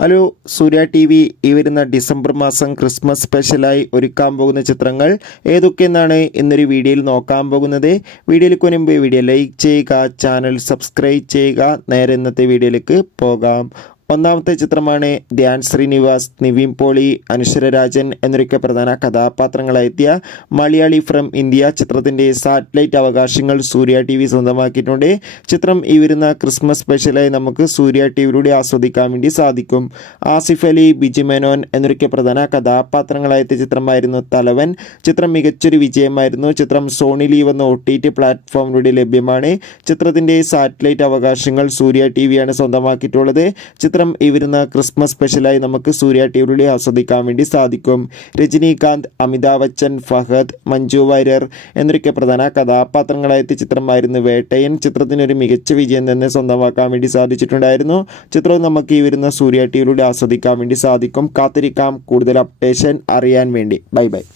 Hello സൂര്യ T V ഈ വരുന്ന December മാസം ക്രിസ്മസ് സ്പെഷ്യലായി ഒരുക്കാൻ പോകുന്ന ചിത്രങ്ങൾ ഏതൊക്കെയെന്നാണ് ഇന്നൊരു വീഡിയോയിൽ നോക്കാൻ പോകുന്നത്. വീഡിയോയിലേക്ക് മുൻപ് വീഡിയോ ലൈക്ക് ചെയ്യുക, ചാനൽ സബ്സ്ക്രൈബ് ചെയ്യുക. നേരെ ഇന്നത്തെ വീഡിയോയിലേക്ക് പോകാം. ഒന്നാമത്തെ ചിത്രമാണ് ധ്യാൻ ശ്രീനിവാസ്, നിവിൻ പോളി, അനശ്വര രാജൻ എന്നൊക്കെ പ്രധാന കഥാപാത്രങ്ങളായെത്തിയ മലയാളി ഫ്രം ഇന്ത്യ ചിത്രത്തിൻ്റെ സാറ്റലൈറ്റ് അവകാശങ്ങൾ സൂര്യ ടി വി സ്വന്തമാക്കിയിട്ടുണ്ട്. ചിത്രം ഈ വരുന്ന ക്രിസ്മസ് സ്പെഷ്യലായി നമുക്ക് സൂര്യ ടി വിയിലൂടെ ആസ്വദിക്കാൻ വേണ്ടി സാധിക്കും. ആസിഫ് അലി, ബിജു മേനോൻ എന്നൊക്കെ പ്രധാന കഥാപാത്രങ്ങളായെത്തിയ ചിത്രമായിരുന്നു തലവൻ. ചിത്രം മികച്ചൊരു വിജയമായിരുന്നു. ചിത്രം സോണി ലീവ് എന്ന OTT പ്ലാറ്റ്ഫോമിലൂടെ ലഭ്യമാണ്. ചിത്രത്തിൻ്റെ സാറ്റലൈറ്റ് അവകാശങ്ങൾ സൂര്യ ടി വിയാണ് സ്വന്തമാക്കിയിട്ടുള്ളത്. ചിത്രം ഈ വരുന്ന ക്രിസ്മസ് സ്പെഷ്യലായി നമുക്ക് സൂര്യ ടി വിയിലൂടെ ആസ്വദിക്കാൻ വേണ്ടി സാധിക്കും. രജനീകാന്ത്, അമിതാഭ് ബച്ചൻ, ഫഹദ്, മഞ്ജു വാര്യർ എന്നൊക്കെ പ്രധാന കഥാപാത്രങ്ങളായെത്തിയ ചിത്രമായിരുന്നു വേട്ടയൻ. ചിത്രത്തിന് ഒരു മികച്ച വിജയം തന്നെ സ്വന്തമാക്കാൻ വേണ്ടി സാധിച്ചിട്ടുണ്ടായിരുന്നു. ചിത്രവും നമുക്ക് ഈ വരുന്ന സൂര്യ ടി വിയിലൂടെ ആസ്വദിക്കാൻ വേണ്ടി സാധിക്കും. കാത്തിരിക്കാം കൂടുതൽ അപ്ഡേഷൻ അറിയാൻ വേണ്ടി. Bye bye.